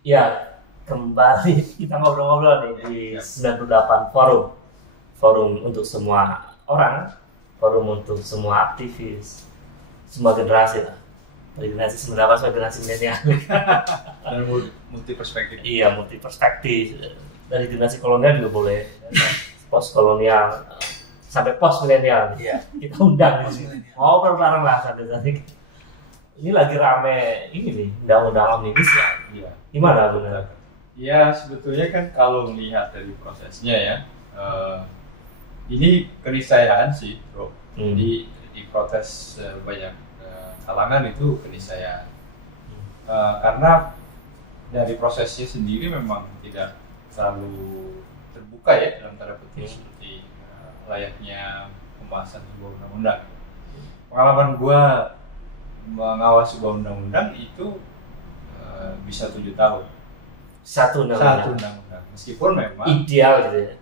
Ya, kembali kita ngobrol-ngobrol nih di 98 Forum untuk semua orang, forum untuk semua aktivis, semua generasi lah. Dari generasi 98 sampai generasi milenial. Dan multi perspektif. Iya, multi perspektif. Dari generasi kolonial juga boleh, post kolonial sampai post milenial. Iya. Kita undang Post ini. milenial. Ngobrol bareng lah sampai ini lagi rame ini nih, undang-undang omnibus ya. Iya. Gimana benar? Ya sebetulnya kan kalau melihat dari prosesnya ya, ini keniscayaan sih, bro. Jadi diprotes banyak kalangan itu keniscayaan. Karena dari prosesnya sendiri memang tidak terlalu terbuka ya dalam tanda petik seperti layaknya pembahasan sebuah undang-undang. Pengalaman gua mengawasi sebuah undang-undang itu bisa 7 tahun. Satu undang-undang. Meskipun memang Ideal gitu ya.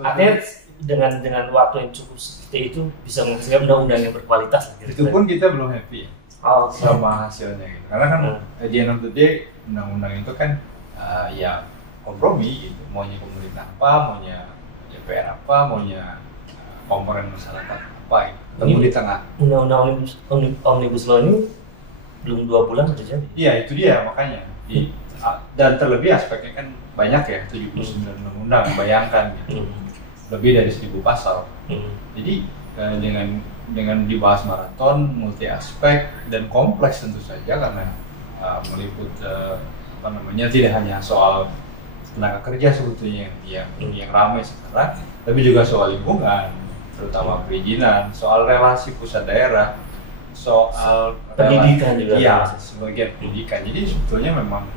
Artinya sebetulnya dengan waktu yang cukup seperti itu bisa menghasilkan undang-undang yang berkualitas. Gitu. itu pun kita belum happy ya, Oh, sama hasilnya gitu. Karena kan at the end of the day undang-undang itu kan ya kompromi gitu. Maunya pemerintah apa, maunya DPR apa, maunya komponen masyarakat apa gitu. Temu di tengah. Undang-undang omnibus law ini belum 2 bulan sudah jadi. Iya itu dia makanya. Dan terlebih aspeknya kan banyak ya, 79 undang-undang, bayangkan gitu. Lebih dari 1000 pasal. Jadi dengan dibahas maraton, multi aspek dan kompleks tentu saja karena meliput tidak hanya soal tenaga kerja sebetulnya yang ramai sekarang, tapi juga soal lingkungan, terutama perizinan, soal relasi pusat daerah, soal pendidikan juga. Iya, sebagian pendidikan. Jadi sebetulnya memang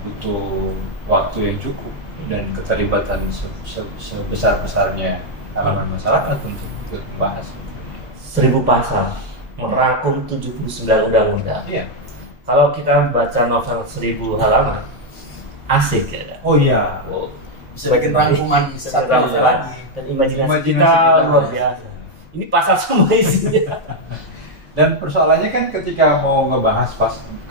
butuh waktu yang cukup dan keterlibatan sebesar-besarnya kalangan masyarakat untuk membahas 1000 pasal merangkum 79 undang-undang. Iya. Kalau kita baca novel 1000 halaman, asik ya. Oh iya. Bisa bikin rangkuman Bisa satu kita lagi. dan imajinasi Imajinasi kita kita luar biasa. Ini pasal semua isinya. Dan persoalannya kan ketika mau ngebahas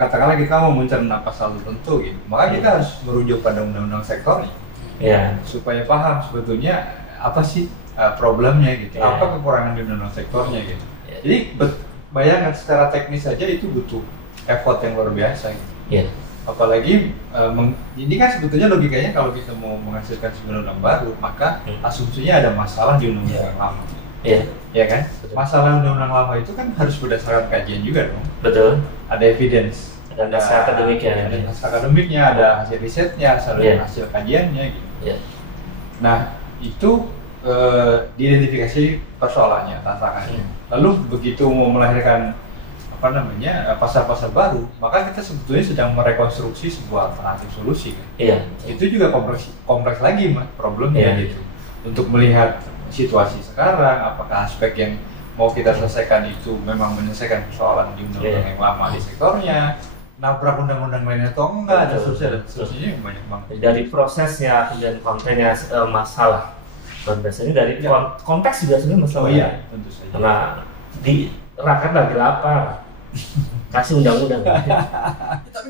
katakanlah kita mau mencerna pasal tertentu gitu, maka kita harus merujuk pada undang-undang sektornya. Iya. Supaya paham sebetulnya apa sih problemnya gitu, apa kekurangan di undang-undang sektornya gitu. Jadi bayangkan secara teknis saja itu butuh effort yang luar biasa gitu. Iya. Apalagi ini kan sebetulnya logikanya kalau kita mau menghasilkan sebuah undang baru, maka asumsinya ada masalah di undang-undang yang lama. Iya. Ya kan? Betul. Masalah undang-undang lama itu kan harus berdasarkan kajian juga dong. Betul. Ada evidence, Ada naskah akademiknya. ada naskah akademiknya, ada hasil risetnya, hasil kajiannya gitu. Iya. Nah, itu diidentifikasi persoalannya, tantangannya. Lalu begitu mau melahirkan pasal-pasal baru, maka kita sebetulnya sedang merekonstruksi sebuah alternatif solusi kan. Iya. Itu juga kompleks lagi mas problemnya gitu. Untuk melihat situasi sekarang, apakah aspek yang mau kita selesaikan itu memang menyelesaikan persoalan di undang-undang yang lama di sektornya, nabrak undang-undang lainnya atau enggak, dan seterusnya banyak banget. Dari prosesnya kemudian kontennya masalah. Dan biasanya dari konteks juga sebenarnya masalah. Oh iya, tentu saja. Karena di rakyat lagi lapar, kasih undang-undang.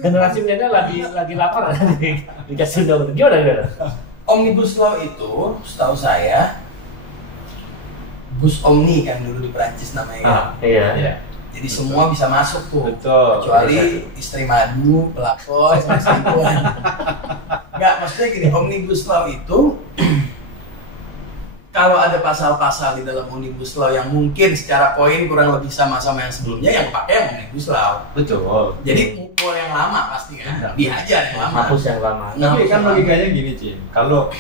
Generasi milenial lagi lapar, dikasih undang-undang. Gimana? Omnibus Law itu, setahu saya, bus Omni kan dulu di Perancis namanya. Iya. Jadi semua bisa masuk tuh. Betul. Kecuali istri madu, pelakon, sama selingkuhan. Enggak, maksudnya gini, Omnibus Law itu kalau ada pasal-pasal di dalam Omnibus Law yang mungkin secara poin kurang lebih sama-sama yang sebelumnya, yang pakai yang Omnibus Law. Betul. Jadi mukul yang lama pasti kan, dihajar yang lama. Hapus yang lama. Tapi kan logikanya gini Cim, kalau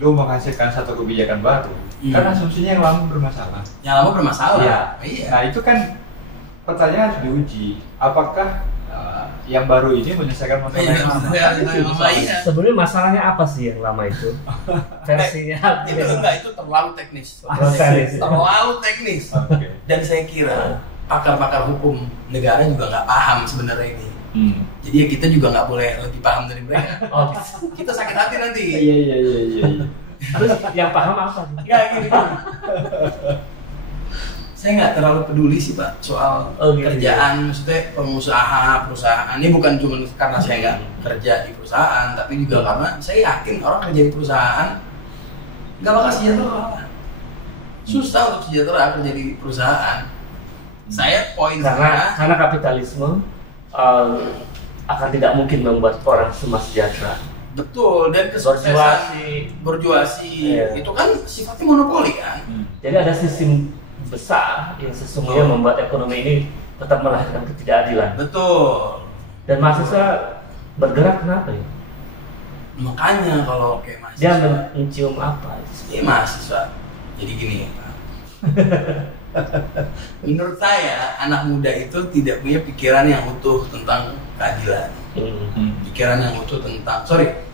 lu menghasilkan satu kebijakan baru, kan asumsinya yang lama bermasalah. Yang lama bermasalah. Iya. Nah itu kan pertanyaan harus diuji, apakah yang baru ini menyelesaikan masalah yang lama? Sebenarnya masalahnya apa sih yang lama itu? Versinya. Itu terlalu teknis. Terlalu teknis. Okay. Dan saya kira pakar-pakar hukum negara juga nggak paham sebenarnya ini. Jadi ya kita juga nggak boleh lebih paham dari mereka. Kita sakit hati nanti. Iya. Terus yang paham apa? Ya gini. Saya nggak terlalu peduli sih Pak soal kerjaan, maksudnya perusahaan. Ini bukan cuma karena saya nggak kerja di perusahaan, tapi juga karena saya yakin orang kerja di perusahaan nggak bakal sejahtera. Susah untuk sejahtera kerja di perusahaan. Saya poin karena kapitalisme akan tidak mungkin membuat orang semua sejahtera. Betul, dan kesuksesan berjuasi itu kan sifatnya monopoli kan. Jadi ada sistem besar yang sesungguhnya membuat ekonomi ini tetap melahirkan ketidakadilan. Betul. Dan mahasiswa bergerak kenapa ya? Makanya kalau kayak mahasiswa dia mencium apa? Iya mahasiswa. Jadi gini ya Pak. Menurut saya anak muda itu tidak punya pikiran yang utuh tentang keadilan. Pikiran yang utuh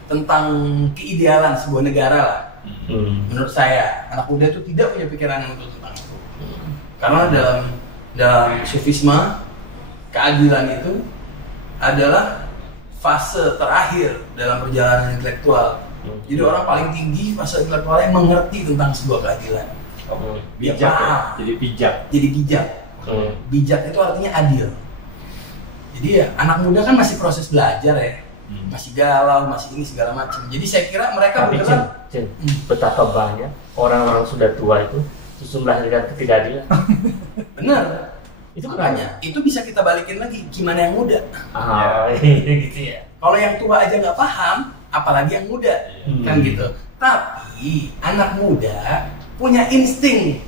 tentang keidealan sebuah negara lah. Menurut saya anak muda itu tidak punya pikiran yang utuh tentang itu. Karena dalam sufisme keadilan itu adalah fase terakhir dalam perjalanan intelektual. Jadi orang paling tinggi fase intelektualnya mengerti tentang sebuah keadilan. Bijak ya? Jadi bijak. Bijak itu artinya adil. Jadi ya anak muda kan masih proses belajar ya, masih galau, masih ini segala macam. Jadi saya kira mereka bergerak. Betapa banyak orang-orang sudah tua itu justru melahirkan ketidakadilan. Benar. Itu makanya itu bisa kita balikin lagi gimana yang muda. Gitu ya. Kalau yang tua aja nggak paham, apalagi yang muda, kan gitu. Tapi anak muda punya insting,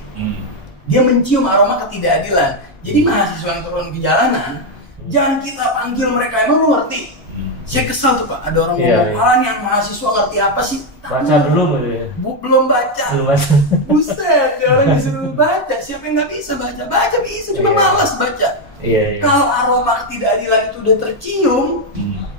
dia mencium aroma ketidakadilan. Jadi mahasiswa yang turun ke jalanan, jangan kita panggil mereka, emang lu ngerti? Saya kesal tuh Pak, ada orang ngomong, yang mahasiswa ngerti apa sih? Baca belum gitu ya? Belum baca. Buset, dia orang disuruh baca, siapa yang nggak bisa baca? Baca bisa, cuma malas baca. Kalau aroma ketidakadilan itu udah tercium,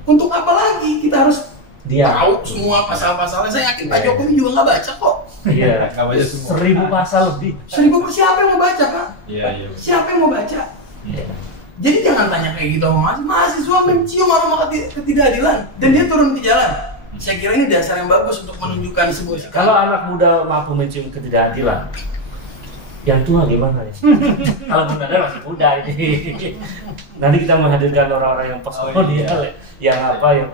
untuk apa lagi kita harus tahu semua pasal-pasalnya? Saya yakin Pak Jokowi juga nggak baca kok. Iya, nggak baca semua. 1000 pasal lebih. 1000 siapa yang mau baca Pak? Iya. Siapa yang mau baca? Jadi jangan tanya kayak gitu sama mahasiswa mencium aroma ketidakadilan dan dia turun ke jalan. Saya kira ini dasar yang bagus untuk menunjukkan sebuah sikap. Kalau anak muda mampu mencium ketidakadilan, yang tua gimana ya? Kalau muda masih muda ini. Nanti kita menghadirkan orang-orang yang postkolonial, yang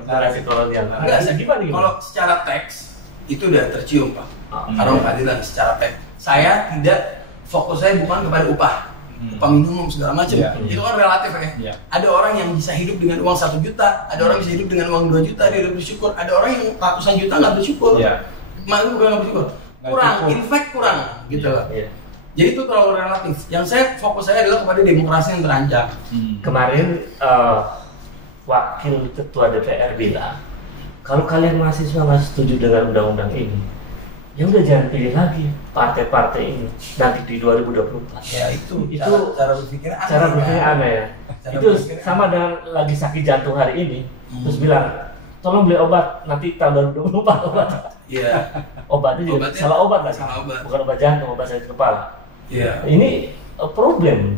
generasi kolonial. Enggak, gimana? Kalau secara teks itu udah tercium Pak. Aroma keadilan secara teks. Saya tidak, fokus saya bukan kepada upah minimum segala macam. Itu kan relatif ya. Ada orang yang bisa hidup dengan uang 1 juta, ada orang bisa hidup dengan uang 2 juta, dia udah bersyukur. Ada orang yang ratusan juta nggak bersyukur. Malu bukan nggak bersyukur. Kurang, in fact kurang gitu loh. Jadi itu terlalu relatif. Yang fokus saya adalah kepada demokrasi yang terancam. Kemarin wakil ketua DPR bilang, kalau kalian mahasiswa nggak setuju dengan undang-undang ini, ya udah jangan pilih lagi partai-partai ini nanti di 2024. Ya itu cara berpikir aneh ya. Itu sama dengan lagi sakit jantung hari ini, terus bilang tolong beli obat nanti tahun 2024 obat. Iya. Obatnya juga salah obat lagi. Bukan obat jantung, obat sakit kepala. Iya. Ini problem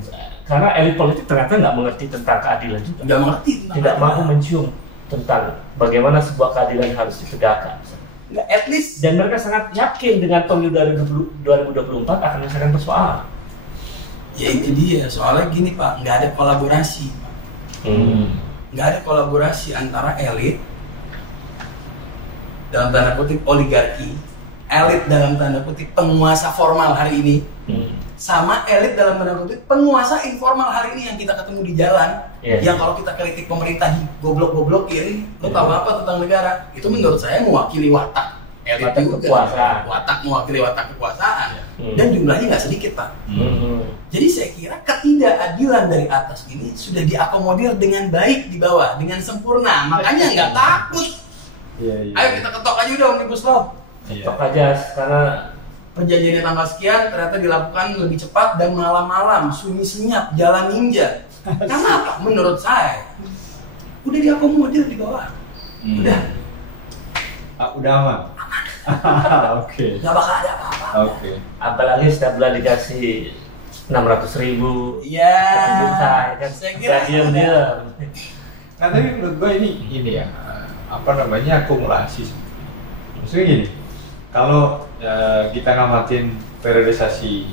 karena elit politik ternyata nggak mengerti tentang keadilan juga. Nggak mengerti. Tidak mampu mencium tentang bagaimana sebuah keadilan harus ditegakkan. At least, dan mereka sangat yakin dengan pemilu 2024 akan menyelesaikan persoalan. Ya itu dia, soalnya gini Pak, nggak ada kolaborasi. Nggak ada kolaborasi antara elit dalam tanda kutip oligarki, elit dalam tanda kutip penguasa formal hari ini, sama elit dalam tanda kutip penguasa informal hari ini yang kita ketemu di jalan, yang kalau kita kritik pemerintah di goblok-goblokin, lo tahu apa tentang negara? Itu menurut saya mewakili watak elit juga, mewakili watak kekuasaan, dan jumlahnya nggak sedikit Pak. Jadi saya kira ketidakadilan dari atas ini sudah diakomodir dengan baik di bawah, dengan sempurna, makanya nggak takut. Ayo kita ketok aja udah Omnibus Law. Ketok aja, karena perjanjiannya tanggal sekian ternyata dilakukan lebih cepat dan malam-malam, sunyi senyap, jalan ninja. Karena apa? Menurut saya udah diakomodir di bawah. Udah aman. Oke. Gak bakal ada apa-apa. Apalagi setiap bulan dikasih 600.000. Iya. Kan saya kira diam. Nah tapi menurut gue ini ya akumulasi. Maksudnya gini, kalau kita ngamatin periodisasi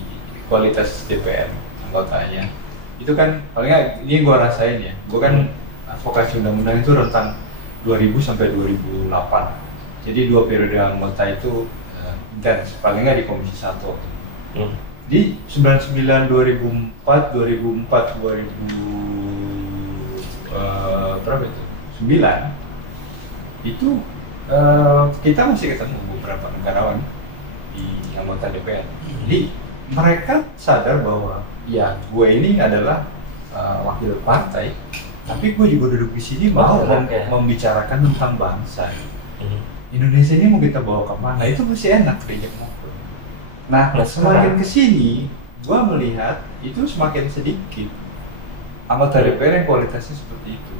kualitas DPR, anggotanya itu kan paling nggak ini gue rasain ya, gue kan advokasi undang-undang itu rentang 2000 sampai 2008, jadi 2 periode anggota itu intens, paling nggak di Komisi 1. Di 99, 2004, 2004, 2000 berapa itu? 9 itu kita masih ketemu beberapa negarawan di anggota DPR. Jadi mereka sadar bahwa ya gue ini adalah wakil partai, tapi gue juga duduk di sini mau membicarakan tentang bangsa. Indonesia ini mau kita bawa kemana? Itu masih enak diajak ngobrol. Nah, semakin kesini, gue melihat itu semakin sedikit anggota DPR yang kualitasnya seperti itu.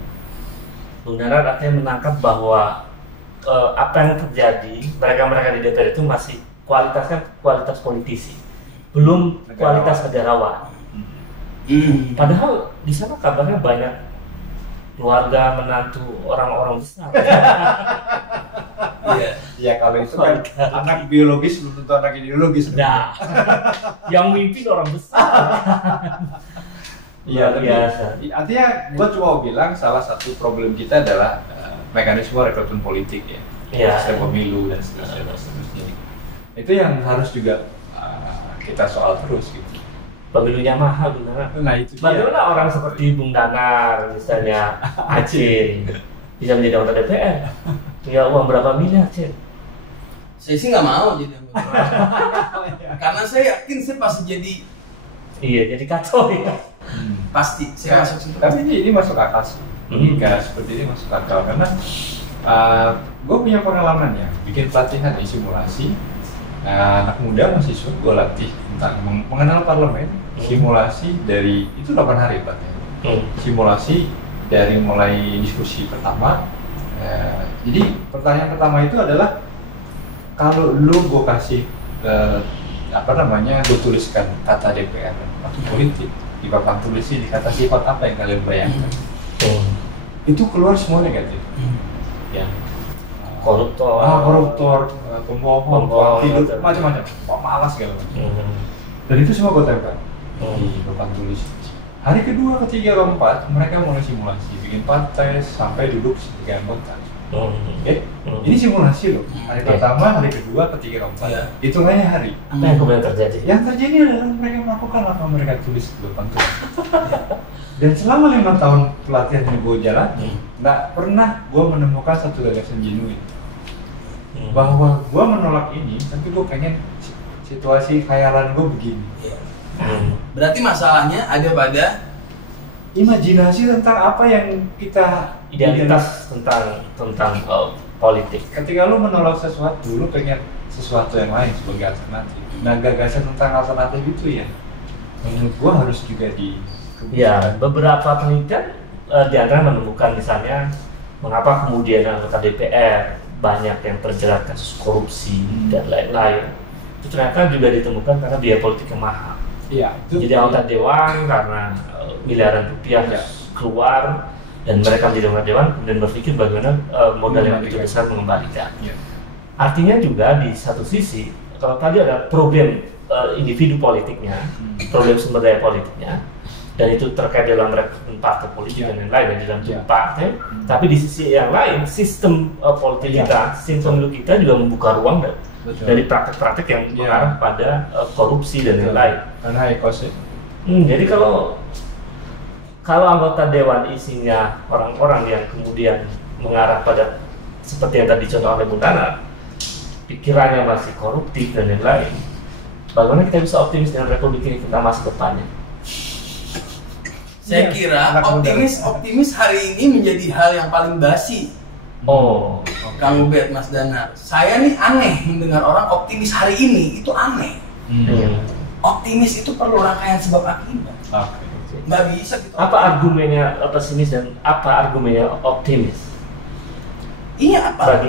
Bung Danar artinya menangkap bahwa apa yang terjadi mereka di DPR itu masih kualitasnya kualitas politisi, belum kualitas negarawan. Padahal di sana kabarnya banyak keluarga, menantu, orang-orang besar. Ya kalau itu kan anak biologis belum tentu anak ideologis. Nah, yang mimpin orang besar. Iya, biasa. Artinya gue cuma bilang salah satu problem kita adalah mekanisme rekrutmen politik ya, sistem pemilu dan seterusnya. Itu yang harus juga kita soal terus gitu. Pemilunya mahal benar. Nah itu bagaimana orang seperti Bung Danar misalnya Acin bisa menjadi anggota DPR? Ya uang berapa miliar, Acin? Saya sih nggak mau jadi anggota. Karena saya yakin saya pasti jadi. Iya, jadi kacau ya. Pasti saya masuk situ. Tapi ini masuk akal sih. Jika seperti ini masuk akal karena gue punya pengalaman ya, bikin pelatihan di simulasi. Anak muda mahasiswa gue latih tentang mengenal parlemen, simulasi dari itu 8 hari pelatihan. Simulasi dari mulai diskusi pertama. Jadi pertanyaan pertama itu adalah kalau lu gue kasih gue tuliskan kata DPR atau politik di papan tulis ini kata sifat apa yang kalian bayangkan? Itu keluar semua negatif. Ya. Koruptor, pembohong, hidup, macam-macam, malas segala macam. Dan itu semua gue tempel di papan tulis. Hari kedua, ketiga, keempat, mereka mulai simulasi, bikin partai sampai duduk sebagai anggota. Ini simulasi loh. Hari pertama, hari kedua, ketiga, keempat. Hitungannya hari. Apa yang kemudian terjadi? Yang terjadi adalah mereka melakukan apa mereka tulis di papan tulis. Dan selama 5 tahun pelatihan yang gue jalani, nggak pernah gue menemukan satu gagasan genuine bahwa gue menolak ini, tapi gue pengen situasi khayalan gue begini. Berarti masalahnya ada pada imajinasi tentang apa yang kita identitas tentang politik. Ketika lu menolak sesuatu, lu pengen sesuatu yang lain sebagai alternatif. Nah, gagasan tentang alternatif itu ya menurut gue harus juga ya, beberapa penelitian di antara menemukan misalnya mengapa kemudian anggota DPR banyak yang terjerat kasus korupsi dan lain-lain. Itu ternyata juga ditemukan karena biaya politik yang mahal. Iya. Jadi anggota dewan karena miliaran rupiah keluar dan mereka menjadi anggota dewan kemudian berpikir bagaimana modal yang begitu besar mengembalikan. Artinya juga di satu sisi kalau tadi ada problem individu politiknya, problem sumber daya politiknya, dan itu terkait dalam rekrutmen partai politik dan lain-lain dan di dalam tubuh partai. Tapi di sisi yang lain, sistem politik kita, sistem pemilu kita juga membuka ruang dari praktek-praktek yang mengarah pada korupsi dan lain-lain. Karena high cost. Jadi kalau anggota dewan isinya orang-orang yang kemudian mengarah pada seperti yang tadi contoh oleh Bung Danar, pikirannya masih koruptif dan lain-lain, bagaimana kita bisa optimis dengan republik ini tentang masa depannya? Saya kira optimis hari ini menjadi hal yang paling basi. Kang Ubed, Mas Danar, saya nih aneh mendengar orang optimis hari ini, itu aneh. Optimis itu perlu rangkaian sebab akibat. Nggak bisa gitu. Apa argumennya pesimis dan apa argumennya optimis? Iya apa?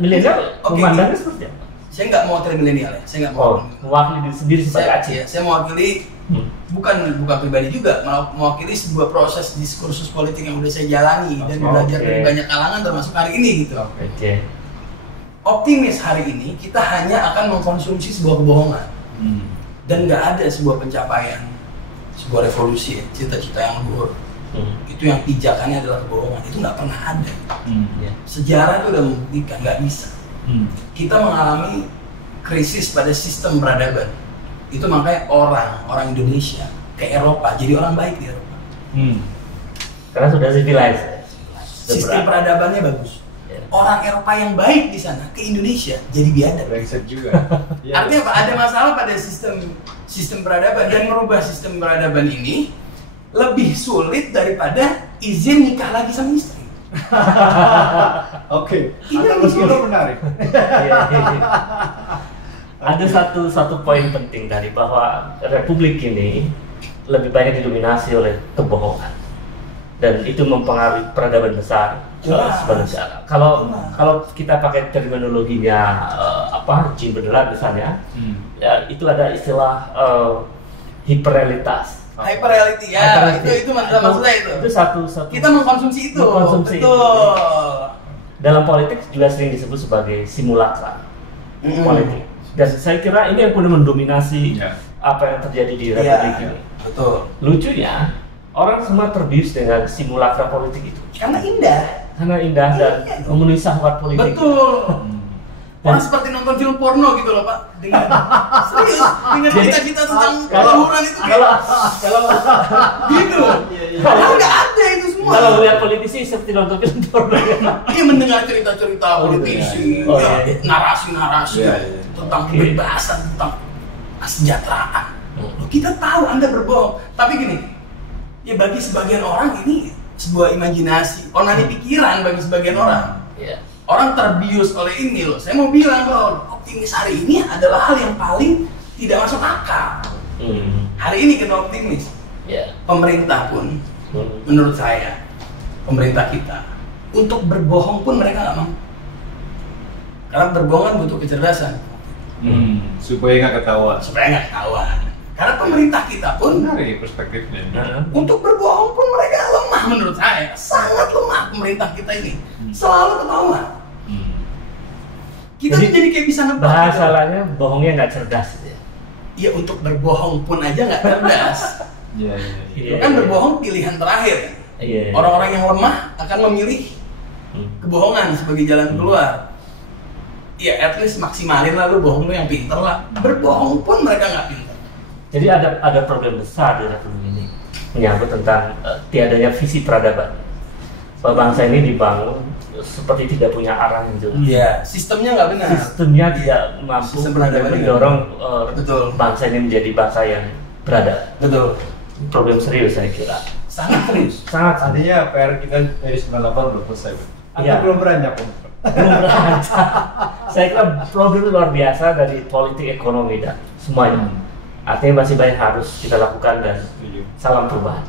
Milenial memandangnya seperti apa? Saya nggak mau milenial ya, saya nggak mau. Mewakili diri sendiri sebagai Aceh. Saya mewakili bukan pribadi juga, mewakili sebuah proses diskursus politik yang udah saya jalani dan belajar dari banyak kalangan termasuk hari ini gitu. Optimis hari ini kita hanya akan mengkonsumsi sebuah kebohongan dan nggak ada sebuah pencapaian sebuah revolusi ya, cita-cita yang luhur. Itu yang pijakannya adalah kebohongan, itu nggak pernah ada. Sejarah itu udah membuktikan nggak bisa. Kita mengalami krisis pada sistem peradaban. Itu makanya orang Indonesia ke Eropa jadi orang baik di Eropa. Karena sudah civilized. Sistem peradabannya bagus. Orang Eropa yang baik di sana ke Indonesia jadi biadab. Brengsek juga. Artinya apa? Ada masalah pada sistem peradaban, dan merubah sistem peradaban ini lebih sulit daripada izin nikah lagi sama istri. Oke. Ini Itu menarik. Ada satu poin penting dari bahwa Republik ini lebih banyak didominasi oleh kebohongan, dan itu mempengaruhi peradaban besar sebuah negara. Kalau kita pakai terminologinya Jim Beneran misalnya, ya, itu ada istilah hiperrealitas. Hyperreality ya, itu maksudnya itu. Itu satu. Kita mengkonsumsi itu. Mengkonsumsi betul. Itu. Dalam politik juga sering disebut sebagai simulacra politik. Dan saya kira ini yang kemudian mendominasi apa yang terjadi di Republik ini. Betul. Lucunya, orang semua terbius dengan simulacra politik itu. Karena indah Dan memenuhi syahwat politik. Betul. Orang seperti nonton film porno gitu loh Pak. Dengan cita-cita tentang keluhuran itu kalau gitu. Padahal nggak ada itu semua. Kalau melihat politisi seperti nonton film porno. Dia mendengar cerita-cerita politisi, narasi-narasi tentang kebebasan, tentang kesejahteraan. Kita tahu Anda berbohong, tapi gini, ya bagi sebagian orang ini sebuah imajinasi, onani pikiran bagi sebagian orang. Orang terbius oleh ini loh. Saya mau bilang bahwa optimis hari ini adalah hal yang paling tidak masuk akal. Hari ini kita optimis. Pemerintah pun, menurut saya, pemerintah kita untuk berbohong pun mereka nggak mau. Karena berbohong kan butuh kecerdasan. Supaya nggak ketahuan. Karena pemerintah kita pun dari perspektifnya. Untuk berbohong pun mereka lemah menurut saya. Sangat lemah pemerintah kita ini. Selalu ketahuan. Kita jadi kayak bisa nebak. Masalahnya bohongnya nggak cerdas ya. Ya untuk berbohong pun aja nggak cerdas. Kan berbohong pilihan terakhir. Orang-orang yang lemah akan memilih kebohongan sebagai jalan keluar. Ya at least maksimalin lah lu bohong lu yang pinter lah. Berbohong pun mereka nggak pinter. Jadi ada problem besar di Republik ini menyangkut tentang tiadanya visi peradaban. Bahwa bangsa ini dibangun seperti tidak punya arah yang jelas. Iya, sistemnya nggak benar. Sistemnya tidak mampu mendorong bangsa ini menjadi bangsa yang beradab. Betul. Problem serius saya kira. Sangat serius. Sangat. Artinya PR kita dari 98 belum selesai. Atau belum beranjak, Om? Belum beranjak. Saya kira problem itu luar biasa dari politik, ekonomi dan semuanya. Artinya masih banyak harus kita lakukan dan salam perubahan.